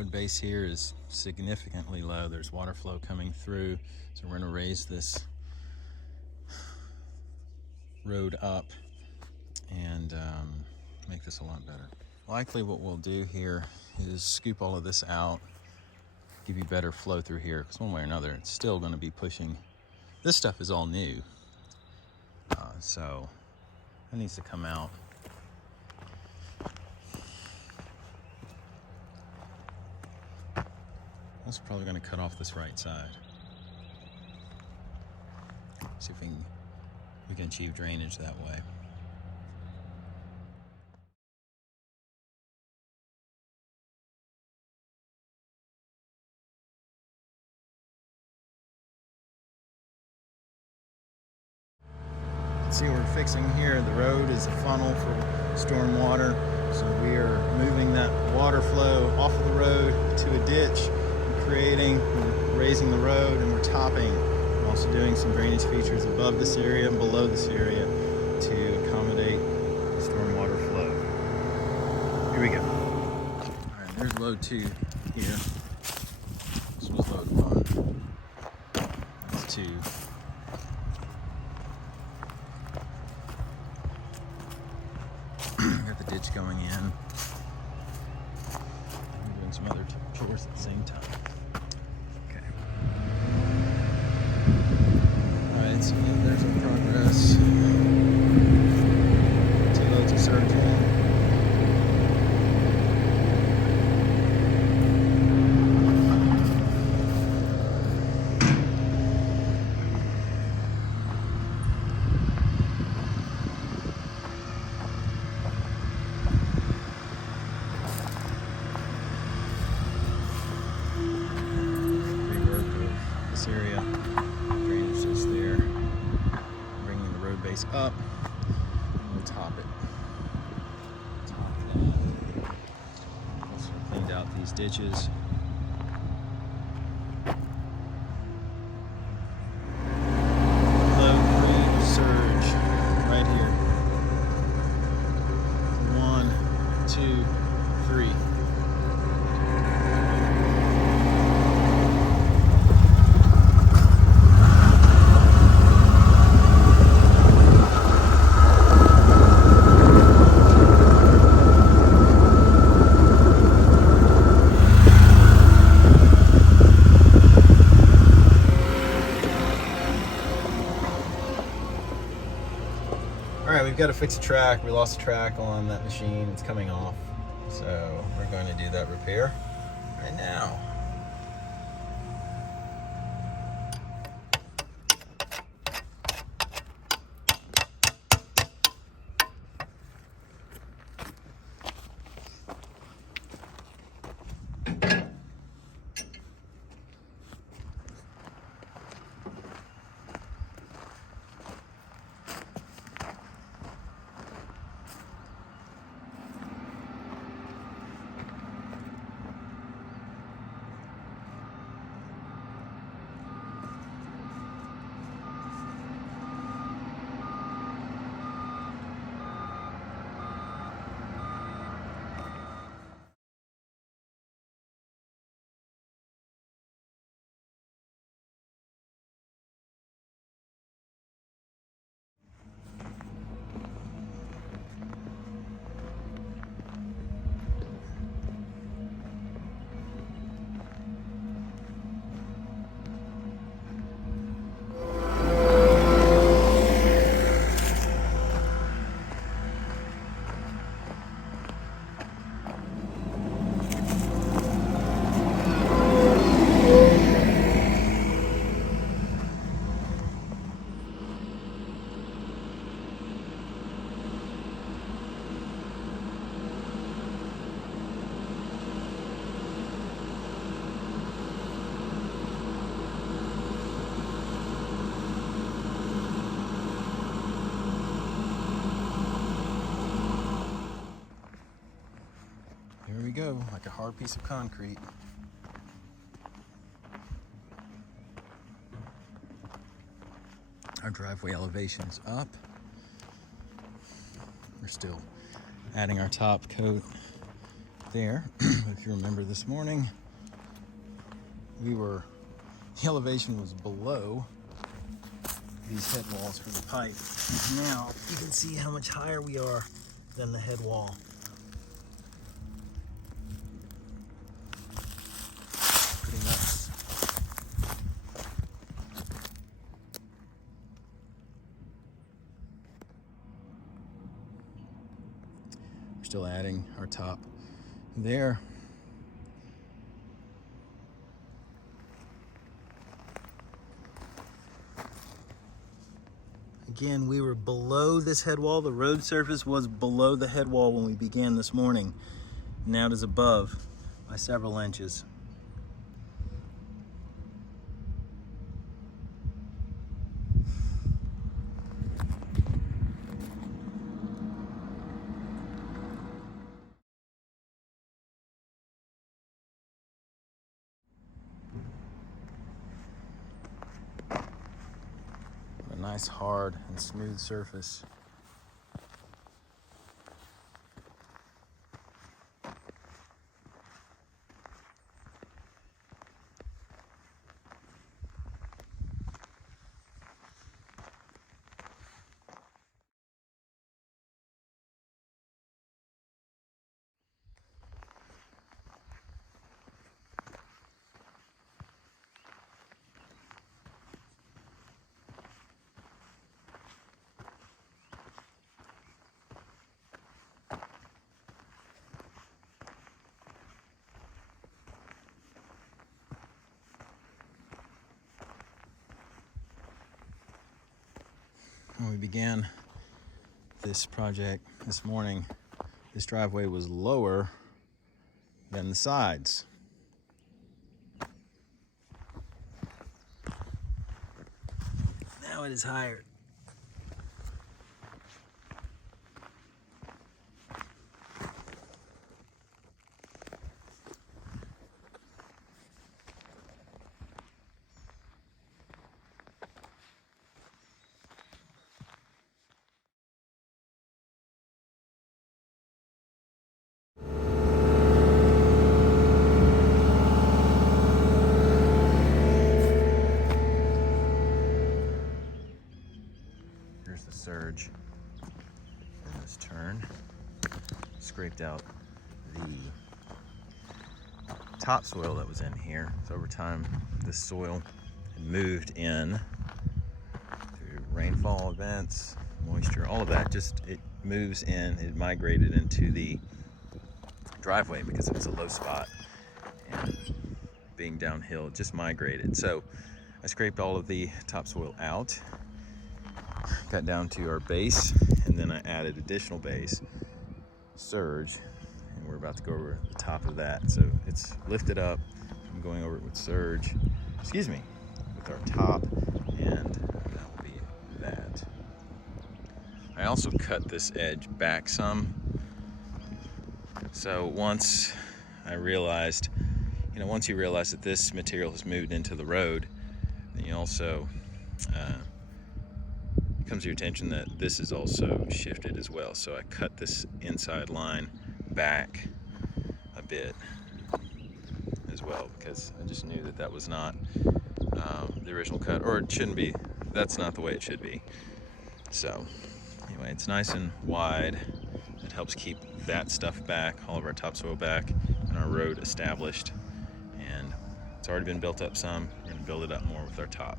road base here is significantly low. There's water flow coming through, so we're going to raise this road up and make this a lot better. Likely what we'll do here is scoop all of this out, give you better flow through here, because one way or another it's still going to be pushing. This stuff is all new, so it needs to come out. That's probably going to cut off this right side. See if we can achieve drainage that way. See what we're fixing here. The road is a funnel for storm water, so we are moving that water flow off of the road to a ditch, we're raising the road, and we're topping. We're also doing some drainage features above this area and below this area to accommodate the storm water flow. Here we go. All right, there's load 2 here. This was load 1. That's 2. Got the ditch going in. I'm doing some other chores at the same time. Okay. Alright, so there's our progress. 2 loads of surge in. Area, drainage is there, bringing the road base up, and we'll top it. Top that. Also cleaned out these ditches. Low green surge right here. 1, 2, 3. Alright, we've got to fix a track. We lost a track on that machine. It's coming off. So we're going to do that repair right now. Here we go, like a hard piece of concrete. Our driveway elevation's up. We're still adding our top coat there. if you remember this morning, the elevation was below these head walls for the pipe. Now you can see how much higher we are than the head wall. Pretty nuts. We're still adding our top there. Again, we were below this head wall. The road surface was below the head wall when we began this morning. Now it is above by several inches. A nice hard and smooth surface. When we began this project this morning, this driveway was lower than the sides. Now it is higher. Here's the surge in this turn. Scraped out the topsoil that was in here. So over time, this soil had moved in through rainfall events, moisture, all of that. Just it moves in. It migrated into the driveway because it was a low spot, and being downhill, it just migrated. So I scraped all of the topsoil out, got down to our base, and then I added additional base, surge, and we're about to go over the top of that. So it's lifted up. I'm going over it with surge, with our top, and that will be that. I also cut this edge back some. So once you realize that this material has moved into the road, then you also it comes to your attention that this is also shifted as well. So I cut this inside line back a bit as well, because I just knew that that was not the original cut, or it shouldn't be. That's not the way it should be. So anyway, it's nice and wide. It helps keep that stuff back, all of our topsoil back, and our road established. And it's already been built up some. We're going to build it up more with our top.